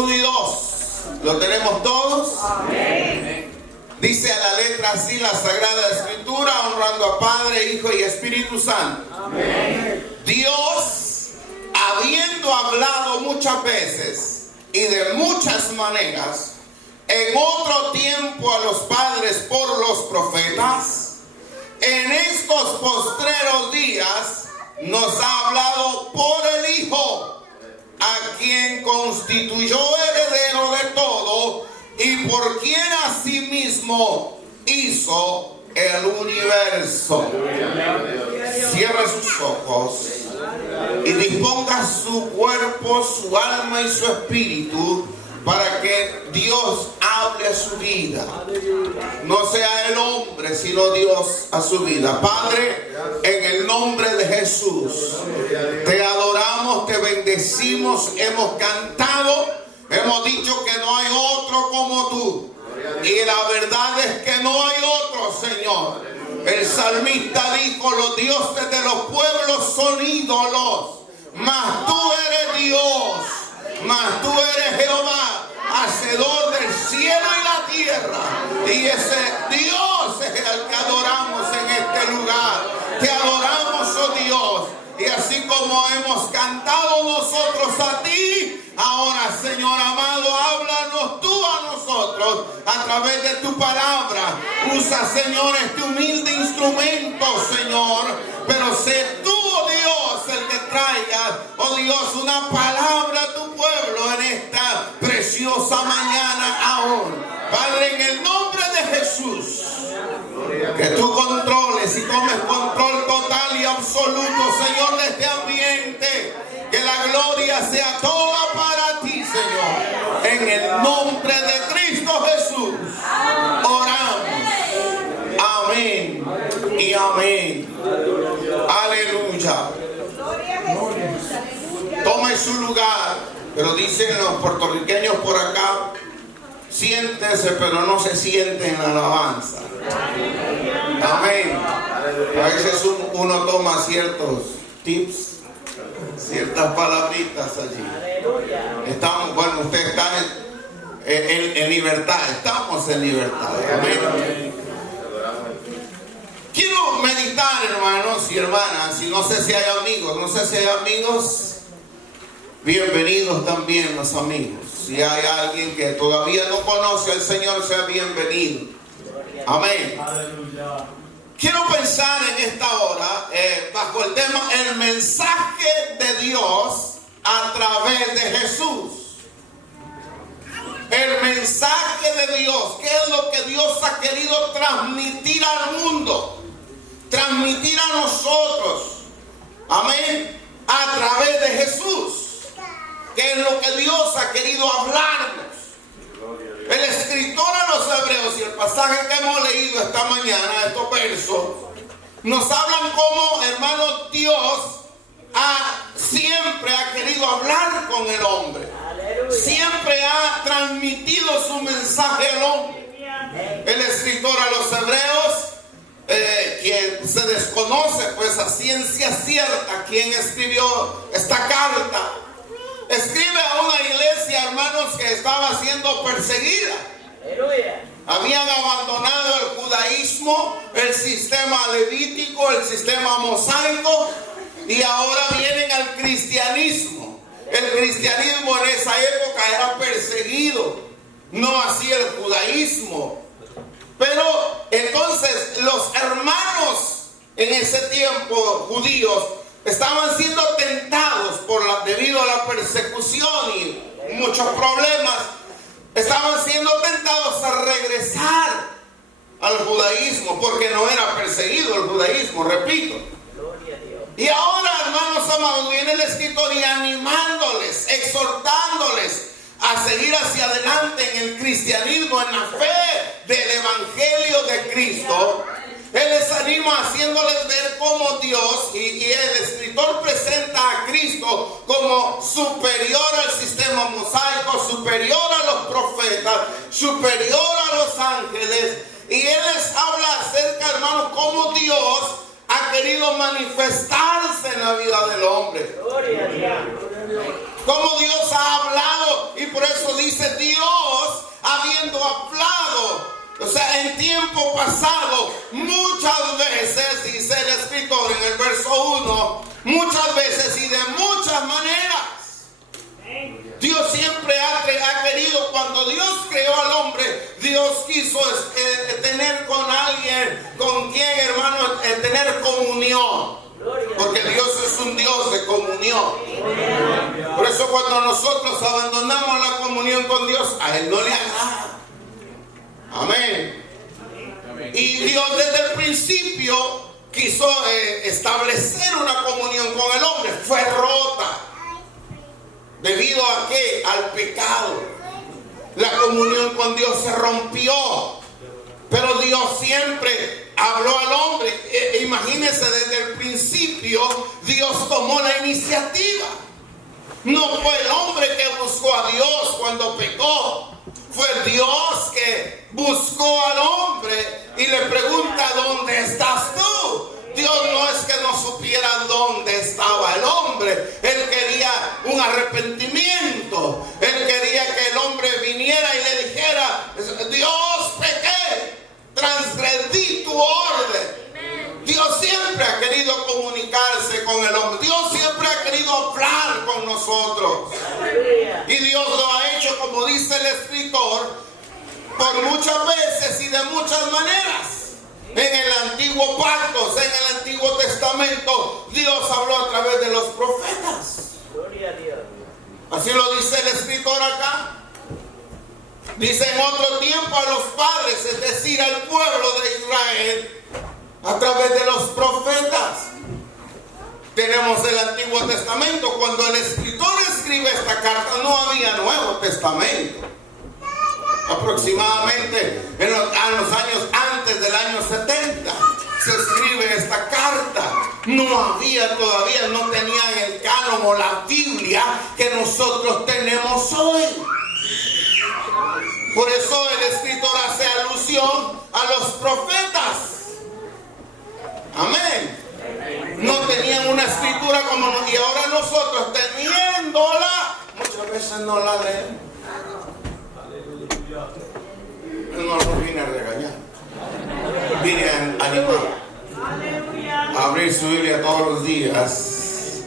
1 y 2. ¿Lo tenemos todos? Amén. Dice a la letra así la Sagrada Escritura, honrando a Padre, Hijo y Espíritu Santo. Amén. Dios, habiendo hablado muchas veces y de muchas maneras, en otro tiempo a los padres por los profetas, en estos postreros días nos ha hablado por el Hijo, a quien constituyó heredero de todo y por quien asimismo hizo el universo. Cierra sus ojos y disponga su cuerpo, su alma y su espíritu para que Dios hable a su vida. No sea el hombre, sino Dios a su vida. Padre, en el nombre de Jesús, te adoramos, te bendecimos, hemos cantado, hemos dicho que no hay otro como tú. Y la verdad es que no hay otro, Señor. El salmista dijo: los dioses de los pueblos son ídolos, mas tú eres Dios, mas tú eres Jehová, hacedor del cielo y la tierra. Y ese Dios es el que adoramos en este lugar. Te adoramos, oh Dios. Y así como hemos cantado nosotros a ti, ahora, Señor amado, háblanos tú a nosotros a través de tu palabra. Usa, Señor, este humilde instrumento, Señor, pero sé tú, oh Dios, el que traiga, oh Dios, una palabra a tu pueblo en esta preciosa mañana ahora. Padre, en el nombre de Jesús, que tú controles y tomes control total y absoluto, Señor, de este ambiente. Que la gloria sea toda para ti, Señor. En el nombre de Cristo Jesús oramos. Amén y amén. Aleluya. Tome su lugar, pero dicen los puertorriqueños por acá: siéntese, pero no se siente en la alabanza. Amén. A veces uno toma ciertos tips, ciertas palabritas allí. Estamos, bueno, usted está en libertad, estamos en libertad. Amén. Quiero meditar, hermanos y hermanas, y no sé si hay amigos, bienvenidos también los amigos. Si hay alguien que todavía no conoce al Señor, sea bienvenido. Amén. Quiero pensar en esta hora bajo el tema el mensaje de Dios a través de Jesús. El mensaje de Dios, ¿qué es lo que Dios ha querido transmitir al mundo? Transmitir a nosotros. Amén. A través de Jesús. ¿Qué es lo que Dios ha querido hablarnos? El escritor a los Hebreos y el pasaje que hemos leído esta mañana, estos versos, nos hablan cómo, hermanos, Dios siempre ha querido hablar con el hombre. Siempre ha transmitido su mensaje al hombre. El escritor a los Hebreos, quien se desconoce pues a ciencia cierta quién escribió esta carta, escribe a una iglesia, hermanos, que estaba siendo perseguida. Aleluya. Habían abandonado el judaísmo, el sistema levítico, el sistema mosaico, y ahora vienen al cristianismo. El cristianismo en esa época era perseguido, no así el judaísmo. Pero entonces los hermanos en ese tiempo judíos estaban siendo tentados debido a la persecución y muchos problemas. Estaban siendo tentados a regresar al judaísmo porque no era perseguido el judaísmo, repito. Y ahora, hermanos amados, viene el escritor y animándoles, exhortándoles a seguir hacia adelante en el cristianismo, en la fe del evangelio de Cristo. Él les anima haciéndoles ver cómo Dios y el escritor presenta a Cristo como superior al sistema mosaico, superior a los profetas, superior a los ángeles. Y Él les habla acerca, hermanos, cómo Dios ha querido manifestarse en la vida del hombre. Cómo Dios ha hablado, y por eso en tiempo pasado, muchas veces, dice el escritor en el verso 1, muchas veces y de muchas maneras. Dios siempre ha querido, cuando Dios creó al hombre, Dios quiso tener con alguien, con quien, hermano, tener comunión. Porque Dios es un Dios de comunión. Por eso cuando nosotros abandonamos la comunión con Dios, a Él no le agrada. Amén. Y Dios desde el principio quiso establecer una comunión con el hombre. Fue rota. ¿Debido a qué? Al pecado. La comunión con Dios se rompió. Pero Dios siempre habló al hombre. Imagínense, desde el principio Dios tomó la iniciativa. No fue el hombre que buscó a Dios cuando pecó. Fue Dios que buscó al hombre y le pregunta: ¿dónde estás tú? Dios no es que no supiera dónde estaba el hombre. Él quería un arrepentimiento. Él quería que el hombre viniera y le dijera: Dios, pequé, transgredí tu orden. Dios siempre ha querido comunicarse con el hombre. Dios siempre ha querido hablar con nosotros. Y Dios lo ha hecho, como dice el escritor, por muchas veces y de muchas maneras. En el antiguo pacto, en el Antiguo Testamento, Dios habló a través de los profetas. Gloria a Dios. Así lo dice el escritor acá. Dice: en otro tiempo a los padres, es decir, al pueblo de Israel, a través de los profetas. Tenemos el Antiguo Testamento. Cuando el escritor escribe esta carta, no había Nuevo Testamento. Aproximadamente en los años antes del año 70 se escribe esta carta. No había todavía, no tenían el canon o la Biblia que nosotros tenemos hoy. Por eso el escritor hace alusión a los profetas. Amén. No tenían una escritura como y ahora nosotros, teniéndola, muchas veces no la leemos. No vine a regañar, vine a animar, a abrir su Biblia todos los días,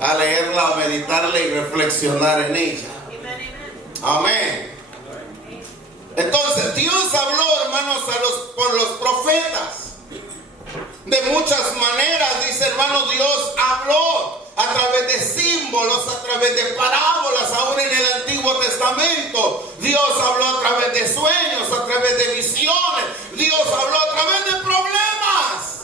a leerla, a meditarla y reflexionar en ella. Amén. Entonces Dios habló, hermanos, por los profetas de muchas maneras. Dice, hermano, Dios habló a través de símbolos, a través de parábolas, aún en el Antiguo Testamento. Dios habló a través de sueños, a través de visiones. Dios habló a través de problemas.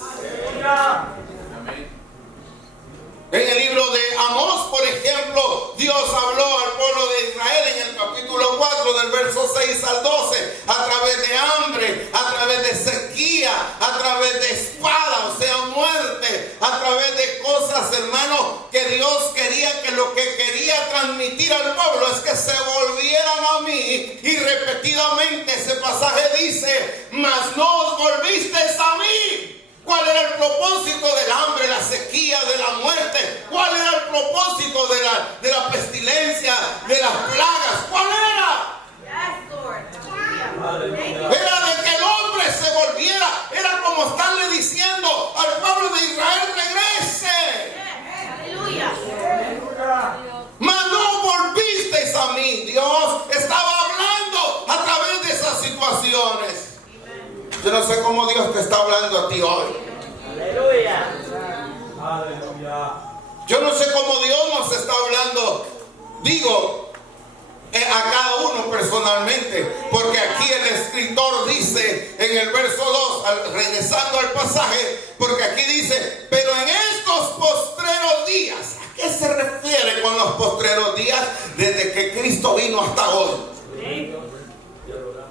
En el libro de Amós, por ejemplo, Dios habló al pueblo de Israel en el capítulo 4, del verso 6 al 12, a través de hambre, a través de sequía, a través de espada, o sea, muerte, a través de cosas, hermano, que Dios quería, que lo que quería transmitir al pueblo es que se volvieran a mí. Y repetidamente ese pasaje dice: mas no os volvisteis a mí. ¿Cuál era el propósito del hambre, la sequía, de la muerte? ¿Cuál era el propósito de la pestilencia, de las plagas? ¿Cuál era? Era de que el hombre se volviera. Era como estarle diciendo al pueblo de Israel: regrese. Mas no volvisteis a mí. Dios estaba hablando a través de esas situaciones. Yo no sé cómo Dios te está hablando a ti hoy. Aleluya. Yo no sé cómo Dios nos está hablando, digo, a cada uno personalmente. Porque aquí el escritor dice en el verso 2, regresando al pasaje, porque aquí dice: pero en estos postreros días. ¿A qué se refiere con los postreros días? Desde que Cristo vino hasta hoy.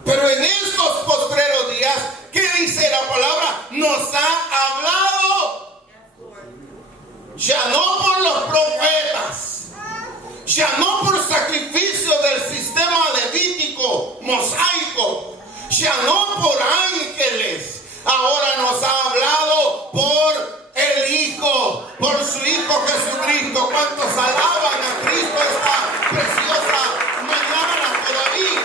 Pero en estos postreros días, ¿qué dice la palabra? Nos ha hablado. Ya no por los profetas, ya no por sacrificio del sistema levítico, mosaico, ya no por ángeles. Ahora nos ha hablado por el Hijo, por su Hijo Jesucristo. ¿Cuántos alaban a Cristo esta preciosa mañana todavía?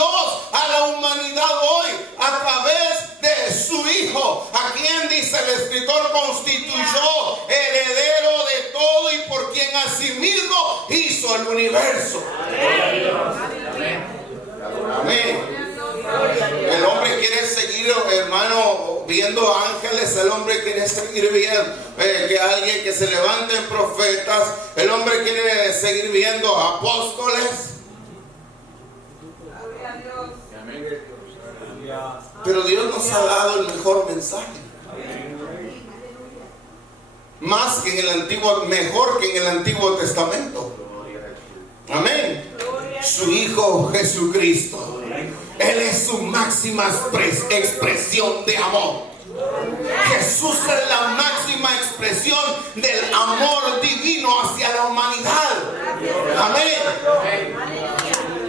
Dios a la humanidad hoy a través de su Hijo, a quien dice el escritor constituyó heredero de todo y por quien asimismo hizo el universo. Amén. El hombre quiere seguir, hermano, viendo ángeles. El hombre quiere seguir viendo que alguien que se levante en profetas. El hombre quiere seguir viendo apóstoles. Pero Dios nos ha dado el mejor mensaje. Más que en el antiguo, mejor que en el Antiguo Testamento. Amén. Su Hijo Jesucristo. Él es su máxima expresión de amor. Jesús es la máxima expresión del amor divino hacia la humanidad. Amén.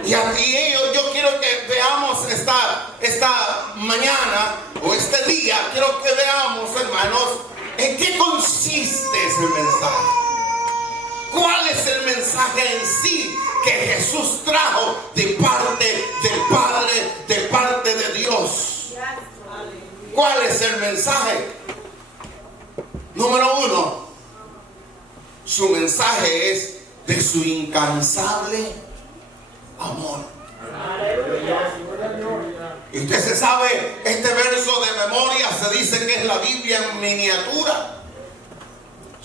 Y aquí yo quiero que veamos esta mañana o este día, quiero que veamos, hermanos, en qué consiste ese mensaje. ¿Cuál es el mensaje en sí que Jesús trajo de parte del Padre, de parte de Dios? ¿Cuál es el mensaje? Número 1, su mensaje es de su incansable amor. Y usted se sabe este verso de memoria, se dice que es la Biblia en miniatura.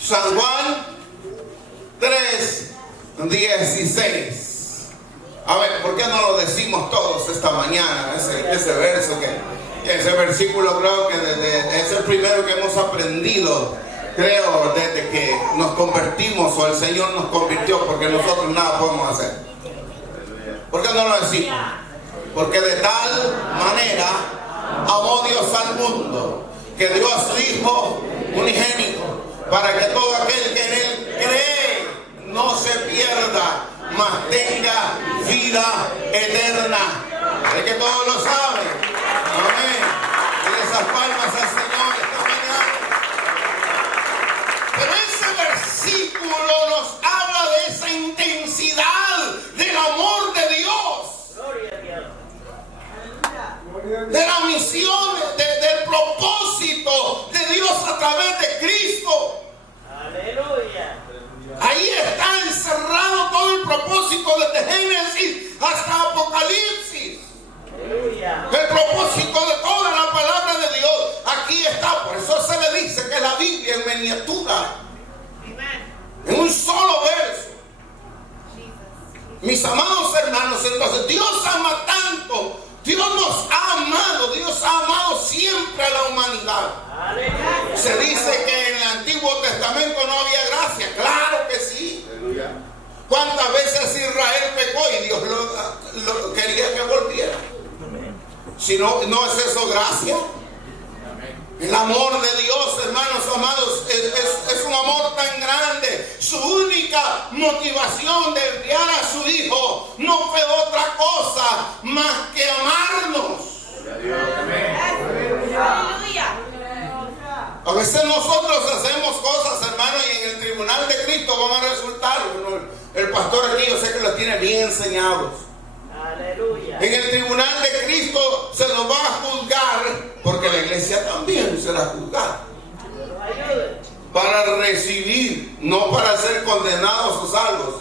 San Juan 3:16. A ver, ¿por qué no lo decimos todos esta mañana? Ese verso, ese versículo, creo que es el primero que hemos aprendido, creo, desde que nos convertimos o el Señor nos convirtió, porque nosotros nada podemos hacer. ¿Por qué no lo decimos? Porque de tal manera amó Dios al mundo, que dio a su Hijo unigénito, para que todo aquel que en Él cree no se pierda, mas tenga vida eterna. Es que todos lo saben. Amén. Y esas palmas al Señor esta mañana. Pero ese versículo nos habla de esa intensidad del amor de Dios. De la misión, del propósito de Dios a través de Cristo. Aleluya. Ahí está encerrado todo el propósito desde Génesis hasta Apocalipsis. Aleluya. El propósito de toda la palabra de Dios aquí está. Por eso se le dice que es la Biblia en miniatura, en un solo verso. Mis amados hermanos, entonces Dios ama tanto, Dios nos ha amado, Dios ha amado siempre a la humanidad. Aleluya. Se dice que en el Antiguo Testamento no había gracia. Claro que sí. Aleluya. ¿Cuántas veces Israel pecó y Dios lo quería que volviera? Si no, ¿no es eso gracia? El amor de Dios, hermanos amados, es un amor tan grande. Su única motivación de enviar a su Hijo no fue otra cosa más que amarnos. A veces nosotros hacemos cosas, hermanos, y en el tribunal de Cristo van a resultar. El pastor aquí yo sé que los tiene bien enseñados. Aleluya. En el tribunal de Cristo se nos va a juzgar, porque la iglesia también será juzgada. Para recibir, no para ser condenados o salvos.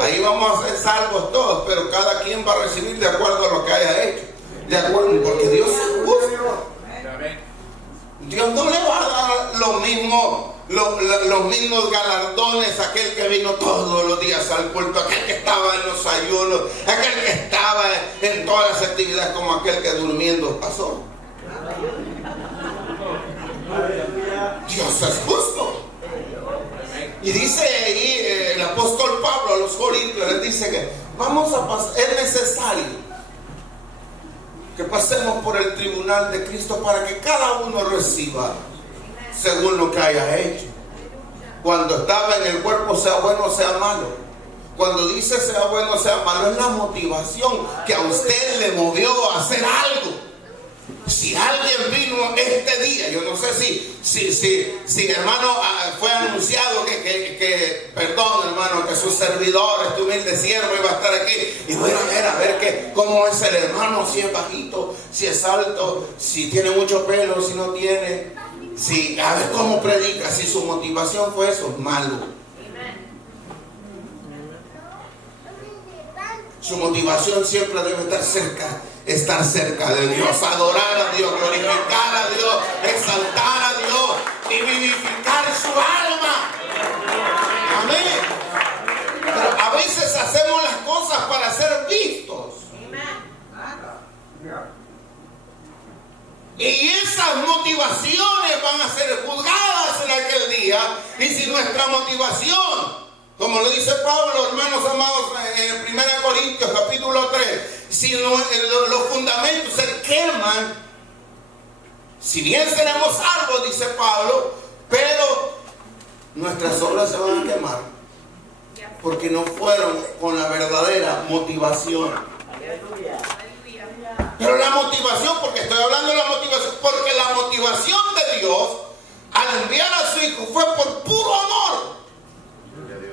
Ahí vamos a ser salvos todos, pero cada quien va a recibir de acuerdo a lo que haya hecho. De acuerdo, porque Dios es justo. Dios no le va a dar los mismos galardones a aquel que vino todos los días al culto, aquel que estaba en los ayunos, aquel que estaba en todas las actividades, como aquel que durmiendo pasó. Dios es justo. Y dice ahí el apóstol Pablo a los Corintios, les dice que vamos a pasar, es necesario que pasemos por el tribunal de Cristo para que cada uno reciba según lo que haya hecho. Cuando estaba en el cuerpo, sea bueno o sea malo. Cuando dice sea bueno o sea malo, es la motivación que a usted le movió a hacer algo. Si alguien vino este día, yo no sé si hermano fue anunciado perdón hermano, que su servidor, este humilde siervo iba a estar aquí, y voy a ver cómo es el hermano, si es bajito, si es alto, si tiene mucho pelo, si no tiene, a ver cómo predica, si su motivación fue eso, malo. Su motivación siempre debe estar cerca de Dios, adorar a Dios, glorificar a Dios, exaltar a Dios y vivificar su alma. Amén. Pero a veces hacemos las cosas para ser vistos. Y esas motivaciones van a ser juzgadas en aquel día. Y si nuestra motivación, como lo dice Pablo, hermanos amados, en 1 Corintios capítulo 3, si los fundamentos se queman, si bien seremos salvos, dice Pablo, pero nuestras obras se van a quemar, porque no fueron con la verdadera motivación. Pero la motivación, porque estoy hablando de la motivación, porque la motivación de Dios al enviar a su Hijo fue por puro amor.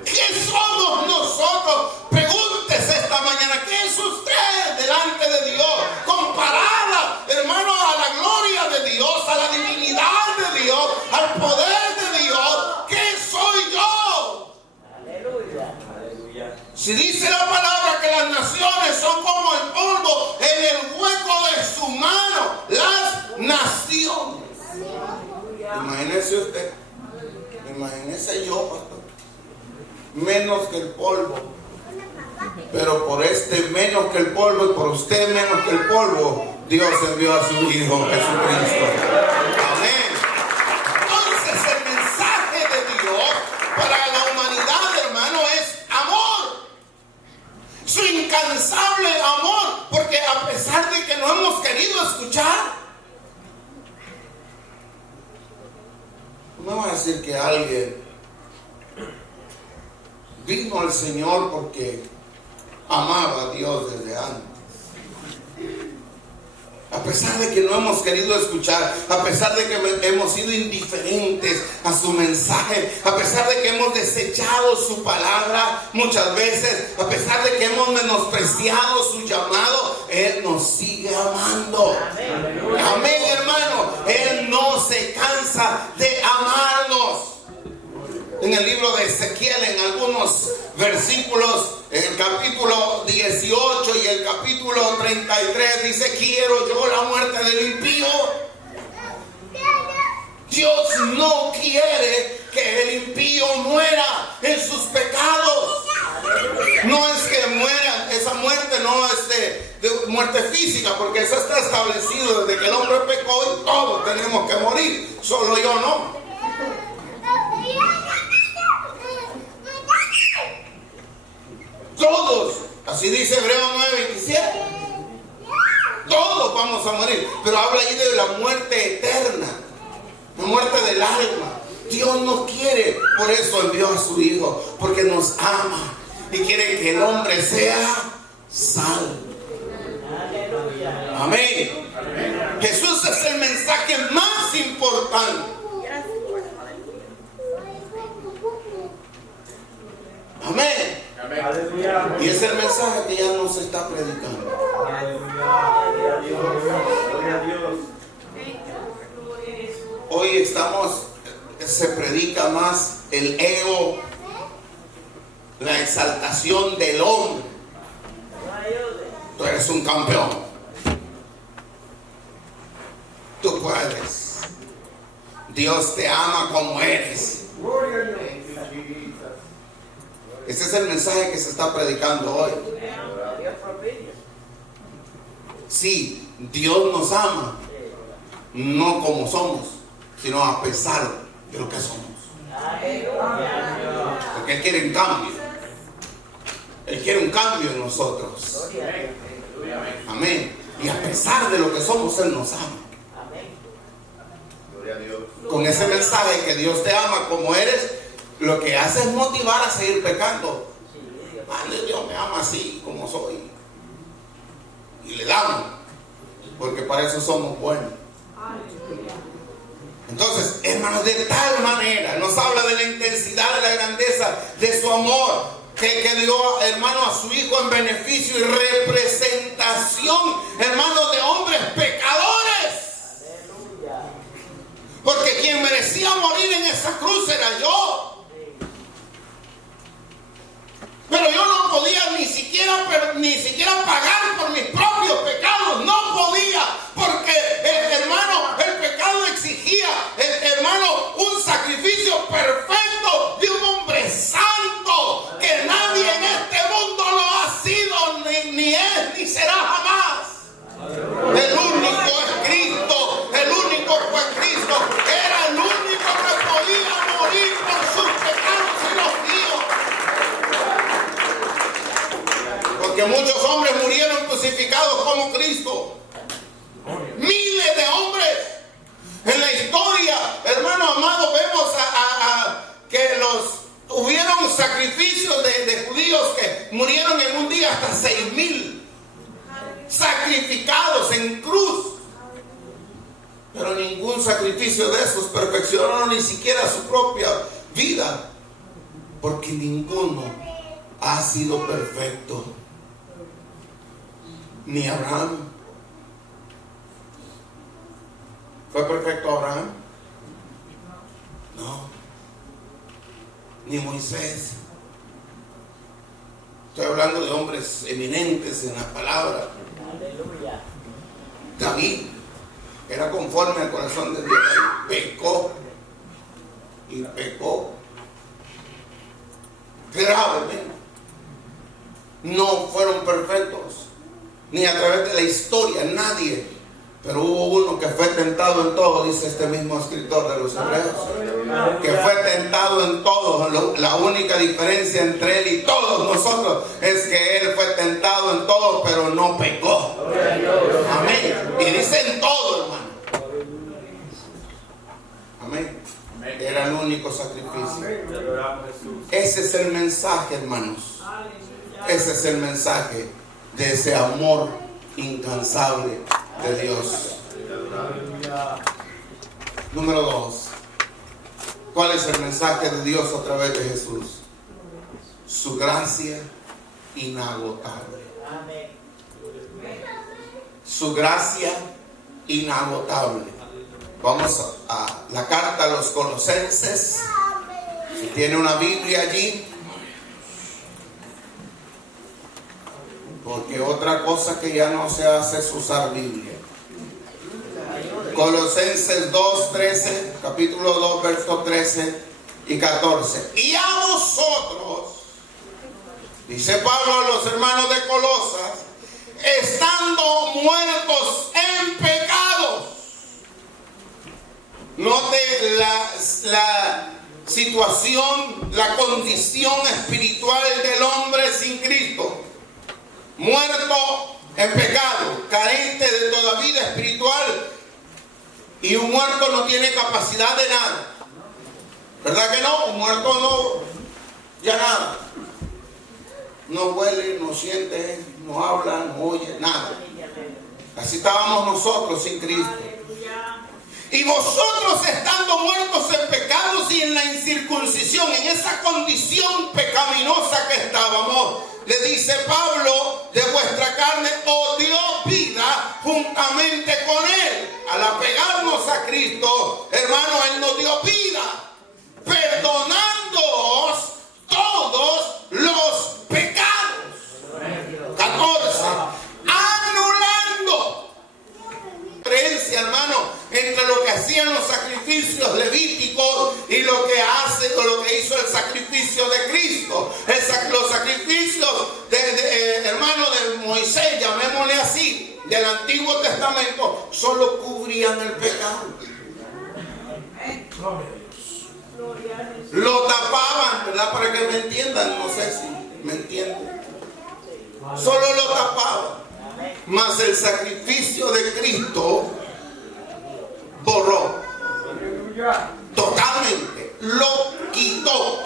¿Quién somos nosotros? Pregúntese esta mañana, ¿qué es usted delante de Dios? Comparada, hermano, a la gloria de Dios, a la divinidad de Dios, al poder de Dios, ¿qué soy yo? Aleluya. Aleluya. Si dice la palabra que las naciones son como el polvo en el hueco de su mano, las naciones. Imagínese usted, imagínese yo, pastor. Menos que el polvo, pero por este menos que el polvo y por usted menos que el polvo, Dios envió a su Hijo Jesucristo. Amén. Entonces el mensaje de Dios para la humanidad, hermano, es amor, su incansable amor, porque a pesar de que no hemos querido escuchar, no va a decir que alguien vino al Señor porque amaba a Dios desde antes. A pesar de que no hemos querido escuchar, a pesar de que hemos sido indiferentes a su mensaje, a pesar de que hemos desechado su palabra muchas veces, a pesar de que hemos menospreciado su llamado, Él nos sigue amando. Amén, amén, hermano. Él no se cansa de amarnos. En el libro de Ezequiel, en algunos versículos, en el capítulo 18 y el capítulo 33, dice: quiero yo la muerte del impío. Dios no quiere que el impío muera en sus pecados. No es que muera, esa muerte no es de muerte física, porque eso está establecido desde que el hombre pecó y todos tenemos que morir, solo yo no. Todos, así dice Hebreos 9:27. Todos vamos a morir, pero habla ahí de la muerte eterna, la muerte del alma. Dios no quiere, por eso envió a su Hijo, porque nos ama y quiere que el hombre sea salvo. Amén. Jesús es el mensaje más importante. Amén. Y es el mensaje que ya no se está predicando. Hoy se predica más el ego, la exaltación del hombre. Tú eres un campeón. Tú puedes. Dios te ama como eres. Ese es el mensaje que se está predicando hoy. Sí, Dios nos ama, no como somos, sino a pesar de lo que somos. Porque Él quiere un cambio. Él quiere un cambio en nosotros. Amén. Y a pesar de lo que somos, Él nos ama. Con ese mensaje que Dios te ama como eres, lo que hace es motivar a seguir pecando. Dios me ama así como soy. Y le damos. Porque para eso somos buenos. Entonces, hermanos, de tal manera nos habla de la intensidad, de la grandeza de su amor, que dio, hermano, a su Hijo en beneficio y representación, hermano, de hombres pecadores. Porque quien merecía morir en esa cruz era yo. Pero yo no podía ni siquiera pagar por mis propios pecados. No podía, porque el pecado exigía, hermano, un sacrificio perfecto de un hombre santo, que nadie en este mundo lo ha sido, ni es, ni será jamás. El único es Cristo, el único fue Cristo. Era el único que podía morir por sus pecados y los míos. Porque muchos hombres murieron crucificados como Cristo. Miles de hombres. En la historia, hermano amado, vemos que hubieron sacrificios de judíos que murieron en un día, hasta 6,000 sacrificados en cruz. Pero ningún sacrificio de esos perfeccionó ni siquiera su propia vida, porque ninguno ha sido perfecto. Ni Abraham. ¿Fue perfecto Abraham? No. Ni Moisés. Estoy hablando de hombres eminentes en la palabra. Aleluya. David era conforme al corazón de Dios. Pecó. Y pecó gravemente. No fueron perfectos, ni a través de la historia, nadie. Pero hubo uno que fue tentado en todo, dice este mismo escritor de los Hebreos, que fue tentado en todo. La única diferencia entre él y todos nosotros es que él fue tentado en todo, pero no pecó. Amén. Y dice en todo, hermano. Amén. Era el único sacrificio. Ese es el mensaje, hermanos. Ese es el mensaje de ese amor incansable de Dios. Número 2. ¿Cuál es el mensaje de Dios a través de Jesús? Su gracia inagotable. Su gracia inagotable. Vamos a la carta a los Colosenses. Si tiene una Biblia allí. Porque otra cosa que ya no se hace es usar Biblia. Colosenses 2:13, capítulo 2, versos 13 y 14. Y a vosotros, dice Pablo a los hermanos de Colosas, estando muertos en pecados. Note la situación, la condición espiritual del hombre sin Cristo. Muerto en pecado, carente de toda vida espiritual, y un muerto no tiene capacidad de nada. ¿Verdad que no? Un muerto no, ya nada. No huele, no siente, no habla, no oye, nada. Así estábamos nosotros sin Cristo. Y vosotros, estando muertos en pecados y en la incircuncisión, en esa condición pecaminosa que estábamos, le dice Pablo, de vuestra carne os dio vida juntamente con Él. Al apegarnos a Cristo, hermano, Él nos dio vida, perdonándoos todos los pecados. 14. Anulando diferencia, hermano, entre lo que hacían los sacrificios levíticos y lo que hace o lo que hizo el sacrificio de Cristo. Los sacrificios hermano, de Moisés, llamémosle así, del Antiguo Testamento, solo cubrían el pecado. Lo tapaban, ¿verdad? Para que me entiendan, no sé si me entienden. Solo lo tapaban. Mas el sacrificio de Cristo borró totalmente, lo quitó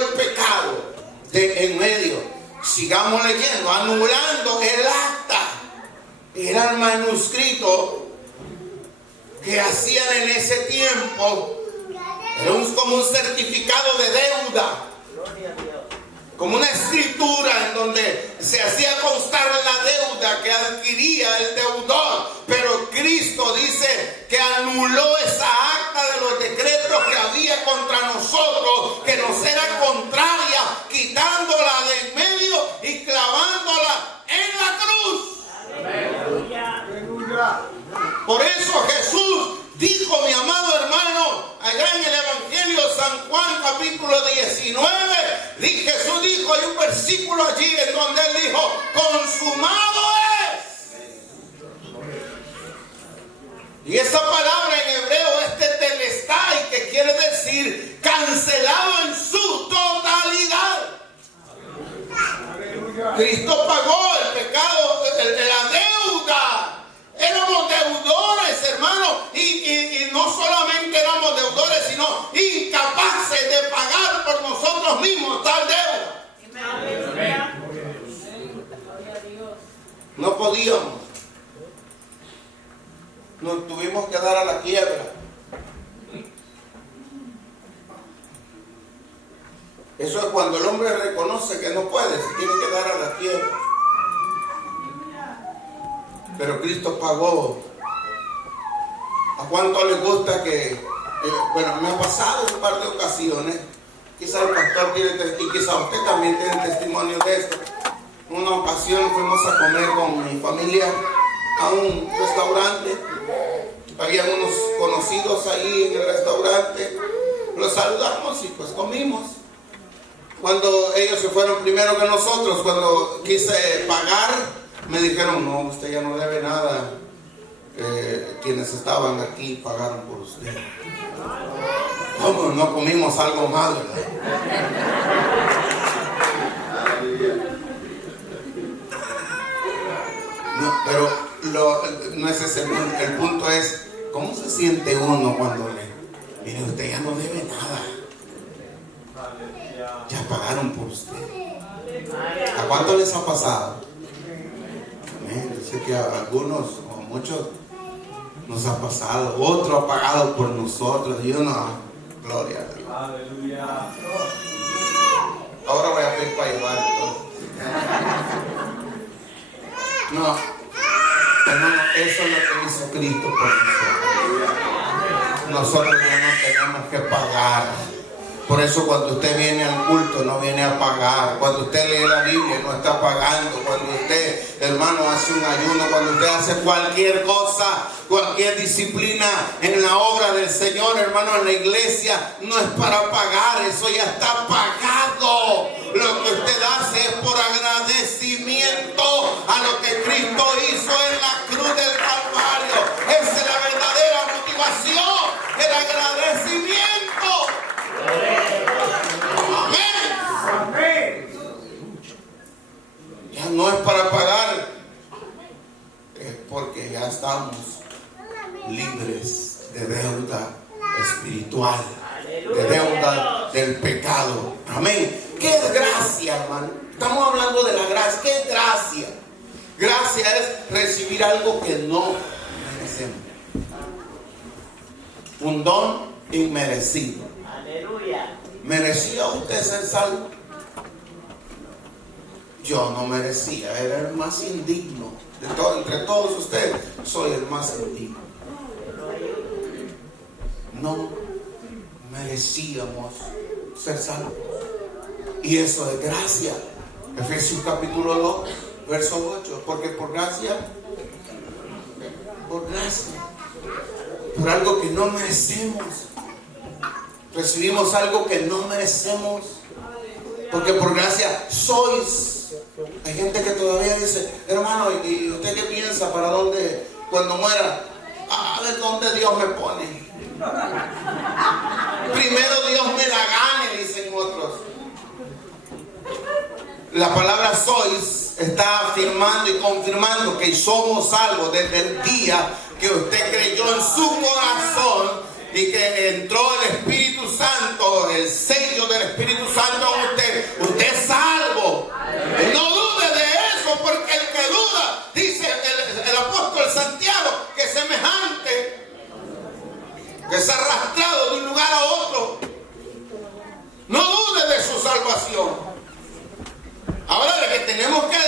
el pecado de en medio. Sigamos leyendo, anulando el acta era el manuscrito que hacían en ese tiempo. Era como un certificado de deuda, como una escritura en donde se hacía constar la deuda que adquiría el deudor. Pero Cristo dice que anuló esa acta de los decretos que había contra nosotros, que nos era contraria, quitándola de en medio y clavándola en la cruz. Por eso Jesús dijo, mi amado hermano, allá en el Evangelio de San Juan capítulo 19, Jesús dijo, hay un versículo allí en donde él dijo, consumado es. Y esa palabra en hebreo es tetelestai, que quiere decir cancelado en su totalidad. Cristo pagó el pecado, la deuda. Éramos deudores, hermanos, y no solamente éramos deudores, sino incapaces de pagar por nosotros mismos tal deuda. No podíamos. Nos tuvimos que dar a la quiebra. Eso es cuando el hombre reconoce que no puede, se tiene que dar a la quiebra. Pero Cristo pagó. ¿A cuánto les gusta que, bueno, me ha pasado un par de ocasiones, quizá el pastor tiene, y quizá usted también tiene testimonio de esto? Una ocasión fuimos a comer con mi familia a un restaurante. Habían unos conocidos ahí en el restaurante. Los saludamos y pues comimos. Cuando ellos se fueron primero que nosotros, cuando quise pagar, me dijeron, no, usted ya no debe nada. Quienes estaban aquí pagaron por usted. ¿Cómo? No comimos algo mal, ¿verdad? No, pero no es ese el punto. El punto es, ¿cómo se siente uno cuando mire, usted ya no debe nada? Ya pagaron por usted. ¿A cuánto les ha pasado? Yo sé que a algunos o muchos nos ha pasado. Otro ha pagado por nosotros. Y uno, gloria a Dios. Aleluya. Ahora voy a pedir para llevar todo. No, hermano, eso es lo que hizo Cristo por nosotros. Nosotros ya no tenemos que pagar. Por eso cuando usted viene al culto no viene a pagar. Cuando usted lee la Biblia no está pagando. Cuando usted, hermano, hace un ayuno, cuando usted hace cualquier cosa, cualquier disciplina en la obra del Señor, hermano, en la iglesia, no es para pagar. Eso ya está pagado. Lo que usted hace es por agradecimiento a lo que Cristo hizo en la cruz del Calvario. Esa es la verdadera motivación, el agradecimiento. Amén. Ya no es para pagar, es porque ya estamos libres de deuda espiritual, de deuda del pecado. Amén. ¿Qué es gracia, hermano? Estamos hablando de la gracia. ¿Qué es gracia? Gracia es recibir algo que no merecemos. Un don inmerecido. Aleluya. ¿Merecía usted ser salvo? Yo no merecía, era el más indigno. Entre todos ustedes, soy el más indigno. No merecíamos ser salvos. Y eso es gracia. Efesios capítulo 2, verso 8. Porque por gracia, por algo que no merecemos, recibimos algo que no merecemos. Porque por gracia sois. Hay gente que todavía dice, hermano, ¿y usted qué piensa? ¿Para dónde? Cuando muera, a ver dónde Dios me pone. Primero Dios me la gane, dicen otros. La palabra sois está afirmando y confirmando que somos salvos desde el día que usted creyó en su corazón y que entró el Espíritu Santo, el sello del Espíritu Santo en usted. Usted es salvo. No dude de eso, porque el que duda, dice el apóstol es arrastrado de un lugar a otro, no dude de su salvación. Ahora de que tenemos que,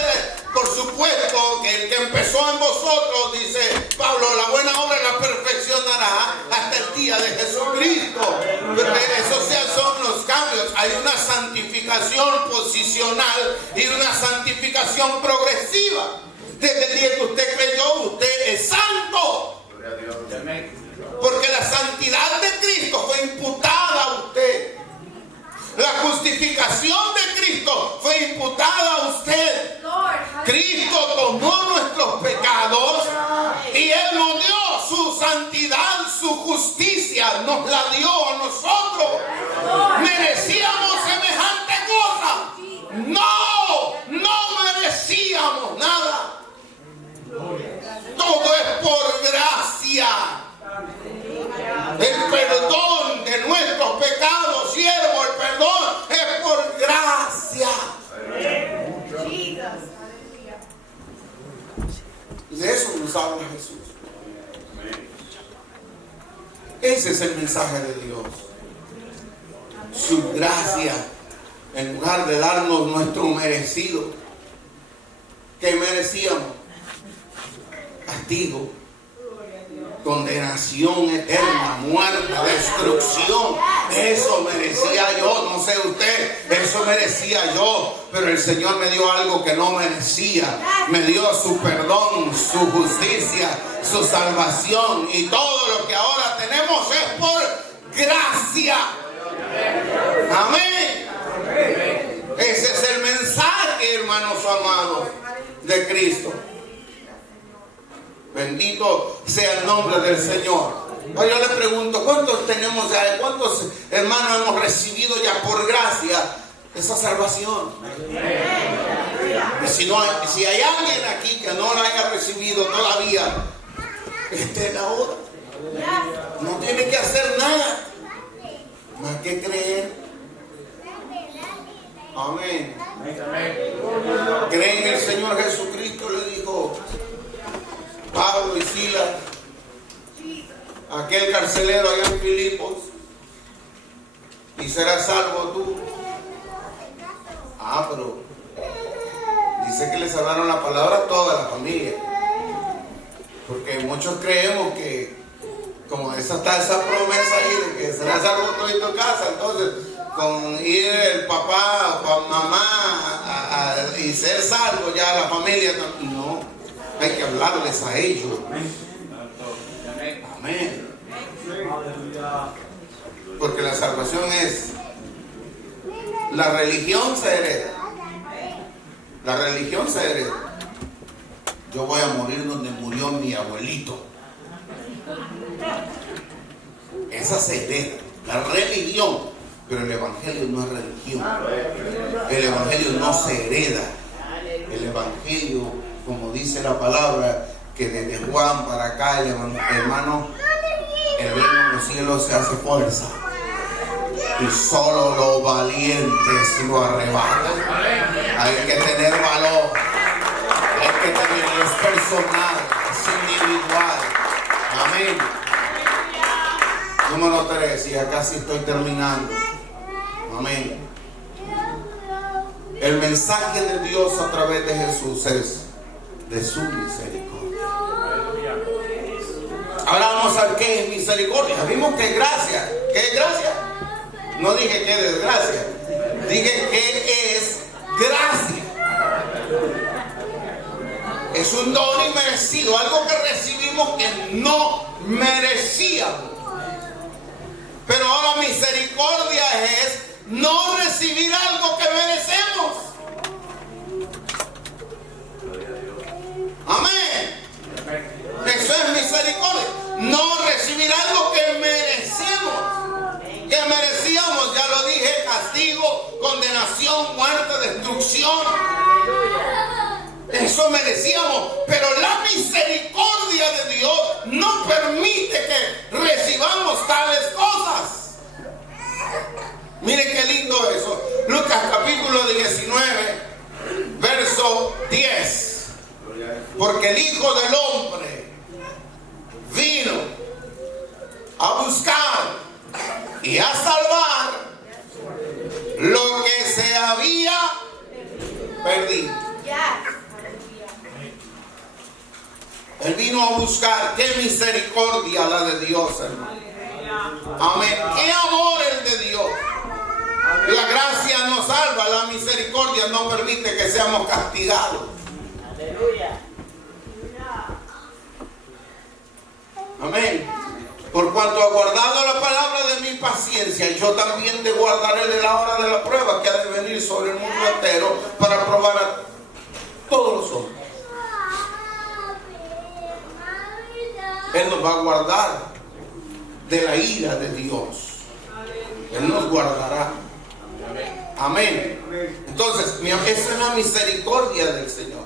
por supuesto, que el que empezó en vosotros, dice Pablo, la buena obra la perfeccionará hasta el día de Jesucristo. Porque esos son los cambios. Hay una santificación posicional y una santificación progresiva. Desde el día que usted creyó, usted es santo. Porque la santidad de Cristo fue imputada a usted. La justificación de Cristo fue imputada a usted. Cristo tomó nuestros pecados y Él nos dio su santidad, su justicia, nos la dio a nosotros. ¿Merecíamos semejante cosa? No merecíamos nada. Todo es por gracia. El perdón de nuestros pecados, siervo, el perdón es por gracia. De eso nos habla Jesús. Ese es el mensaje de Dios. Su gracia, en lugar de darnos nuestro merecido. ¿Qué merecíamos? Castigo, condenación eterna, muerte, destrucción. Eso merecía yo, no sé usted, eso merecía yo, pero el Señor me dio algo que no merecía. Me dio su perdón, su justicia, su salvación, y todo lo que ahora tenemos es por gracia. Amén. Ese es el mensaje, hermanos amados, de Cristo. Bendito sea el nombre del Señor. Ahora yo le pregunto, ¿cuántos tenemos ya? ¿Cuántos hermanos hemos recibido ya por gracia esa salvación? Y si hay alguien aquí que no la haya recibido todavía, esta es la hora. No tiene que hacer nada más que creer. Amén. Creen en el Señor Jesucristo, le dijo Pablo y Silas, aquel carcelero allá en Filipos, y serás salvo tú. Pero dice que le salvaron la palabra a toda la familia, porque muchos creemos que como esa promesa ahí de que será salvo todo en tu casa, entonces con ir el papá o mamá y ser salvo ya la familia no. Hay que hablarles a ellos. Amén. Porque la salvación es, la religión se hereda. La religión se hereda. Yo voy a morir donde murió mi abuelito. Esa se hereda. La religión. Pero el evangelio no es religión. El evangelio no se hereda. El evangelio, como dice la palabra, que desde Juan para acá, hermano, el reino de los cielos se hace fuerza. Y solo los valientes lo arrebatan. Hay que tener valor. Hay que tener, es personal, es individual. Amén. Número 3, y ya casi estoy terminando. Amén. El mensaje de Dios a través de Jesús es de su misericordia. Ahora vamos a ver qué es misericordia. Vimos que es gracia. ¿Qué es gracia? No dije que es desgracia. Dije que es gracia. Es un don inmerecido, algo que recibimos que no merecíamos. Pero ahora misericordia es no recibir algo que merecemos. Amén. Eso es misericordia. No recibir algo que merecemos. Que merecíamos, ya lo dije, castigo, condenación, muerte, destrucción. Eso merecíamos. Pero la misericordia de Dios no permite que recibamos tales cosas. Mire qué lindo eso. Lucas capítulo 19, verso 10. Porque el Hijo del Hombre vino a buscar y a salvar lo que se había perdido. Él vino a buscar. Qué misericordia la de Dios, hermano. Amén. Qué amor el de Dios. La gracia nos salva, la misericordia no permite que seamos castigados. Aleluya. Amén. Por cuanto ha guardado la palabra de mi paciencia, yo también te guardaré de la hora de la prueba que ha de venir sobre el mundo entero para probar a todos los hombres. Él nos va a guardar de la ira de Dios. Él nos guardará. Amén. Entonces, esa es la misericordia del Señor.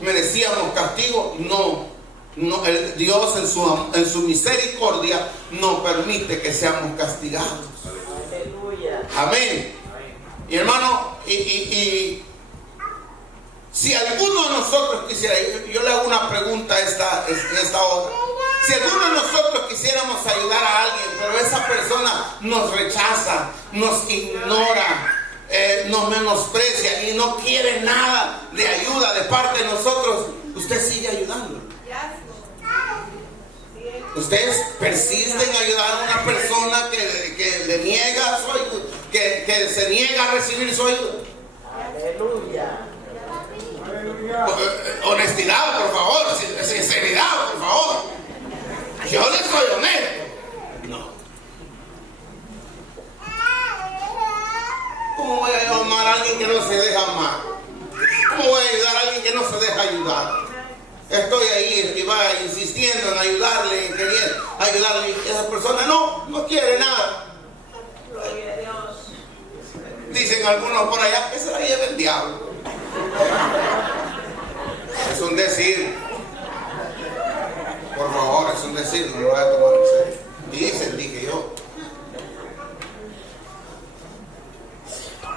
¿Merecíamos castigo? No. Dios en su misericordia no permite que seamos castigados. Amén. Y hermano, si alguno de nosotros quisiera, yo le hago una pregunta esta hora. Si alguno de nosotros quisiéramos ayudar a alguien, pero esa persona nos rechaza, nos ignora, nos menosprecia y no quiere nada de ayuda de parte de nosotros, usted sigue ayudando. Ustedes persisten en ayudar a una persona que le niega su ayuda, que se niega a recibir su ayuda. Aleluya. Honestidad, por favor, sinceridad, por favor. Yo les soy honesto. No. ¿Cómo voy a amar a alguien que no se deja amar? ¿Cómo voy a ayudar a alguien que no se deja ayudar? Estoy ahí y va insistiendo en ayudarle, en querer ayudarle. Esa persona no quiere nada. Gloria a Dios. Dicen algunos por allá que se la lleva el diablo. Es un decir. Por favor, es un decir, no lo voy a tomar en serio. Dicen, dije yo.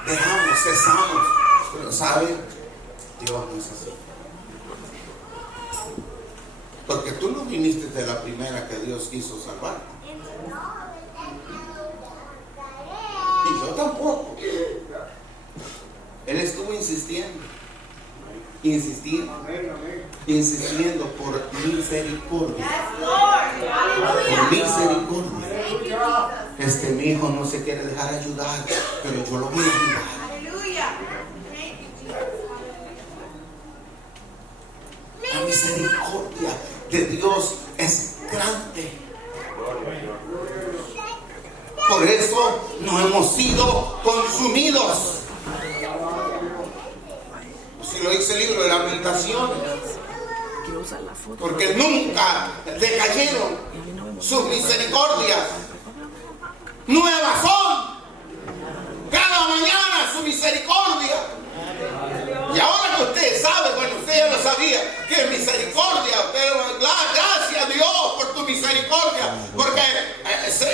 Dejamos, cesamos. Pero ¿saben? Dios no es así. Porque tú no viniste de la primera que Dios quiso salvar. Y yo tampoco. Él estuvo insistiendo por misericordia. Por misericordia. Mi hijo no se quiere dejar ayudar, pero yo lo voy a ayudar. La misericordia de Dios es grande. Por eso no hemos sido consumidos. Si lo dice el libro de Lamentaciones, porque nunca decayeron sus misericordias. Nuevas son cada mañana su misericordia. Y ahora que usted sabe, bueno, usted ya lo sabía, que es misericordia, gracias a Dios por tu misericordia, porque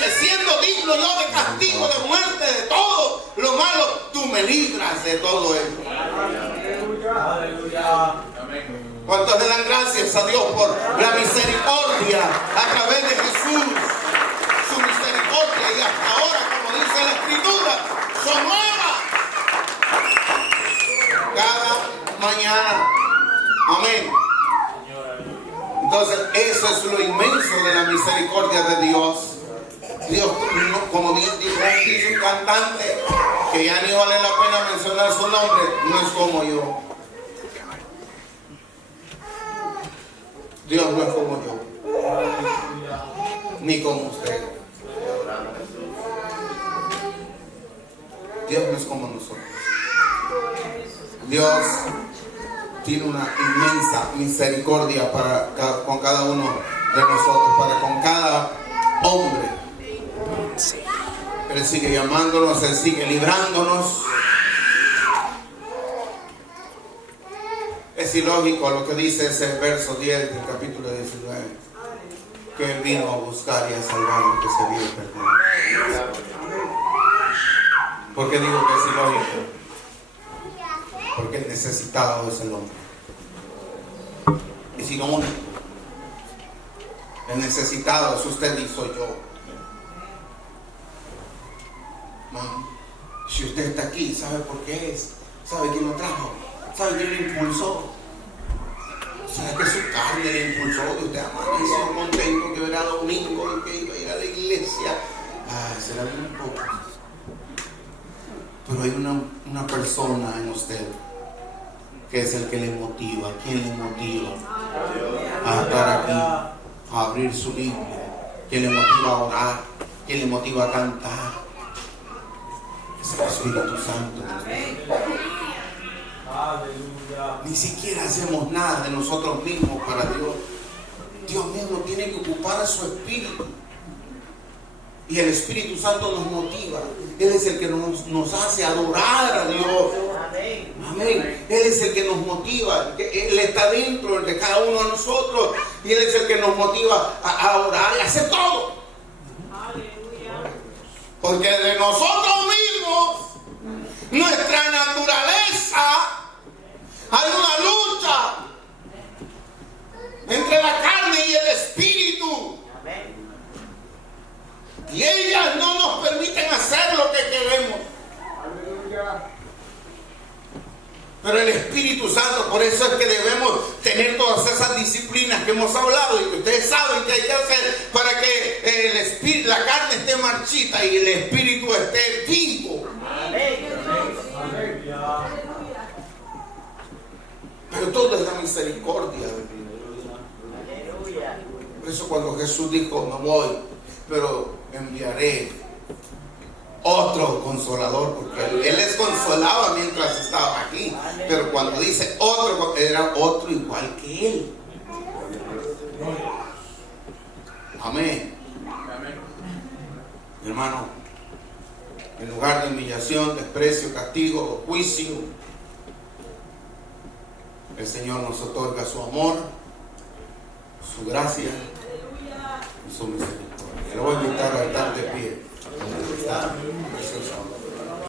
siendo digno yo de castigo, de muerte, de todo lo malo, tú me libras de todo eso. ¿Cuántos le dan gracias a Dios por la misericordia a través de Jesús? Su misericordia, y hasta ahora, como dice la Escritura, son nuevas cada mañana. Amén. Entonces, eso es lo inmenso de la misericordia de Dios. Dios, como dice un cantante, que ya ni vale la pena mencionar su nombre, no es como yo. Dios no es como yo, ni como usted. Dios no es como nosotros. Dios tiene una inmensa misericordia con cada uno de nosotros, para con cada hombre. Él sigue llamándonos, Él sigue librándonos. Es ilógico lo que dice ese verso 10 del capítulo 19, que Él vino a buscar y a salvar lo que se había perdido. ¿Por qué digo que es ilógico? Porque el necesitado es el hombre. Es lo único. El necesitado es usted y soy yo. Mami, si usted está aquí, ¿sabe por qué es? ¿Sabe quién lo trajo? ¿Sabe quién lo impulsó? ¿Sabe que su carne le impulsó? Que usted amaneció contento que era domingo y que iba a ir a la iglesia. Será bien un poco. Pero hay una persona en usted que es el que le motiva. ¿Quién le motiva a estar aquí, a abrir su Biblia? ¿Quién le motiva a orar? ¿Quién le motiva a cantar? Es el Espíritu Santo. Ni siquiera hacemos nada de nosotros mismos para Dios. Dios mismo tiene que ocupar a su espíritu. Y el Espíritu Santo nos motiva. Él es el que nos hace adorar a Dios. Amén. Él es el que nos motiva. Él está dentro de cada uno de nosotros. Y Él es el que nos motiva a orar y a hacer todo. Porque de nosotros mismos, nuestra naturaleza, hay una lucha entre la carne y el espíritu. Y ellas no nos permiten hacer lo que queremos. Pero el Espíritu Santo, por eso es que debemos tener todas esas disciplinas que hemos hablado y que ustedes saben que hay que hacer para que la carne esté marchita y el espíritu esté vivo. Pero todo es la misericordia. Por eso cuando Jesús dijo, me voy, pero enviaré otro consolador, porque Él les consolaba mientras estaba aquí, pero cuando dice otro, era otro igual que Él. Amén. Mi hermano, en lugar de humillación, desprecio, castigo, juicio, el Señor nos otorga su amor, su gracia y su misericordia.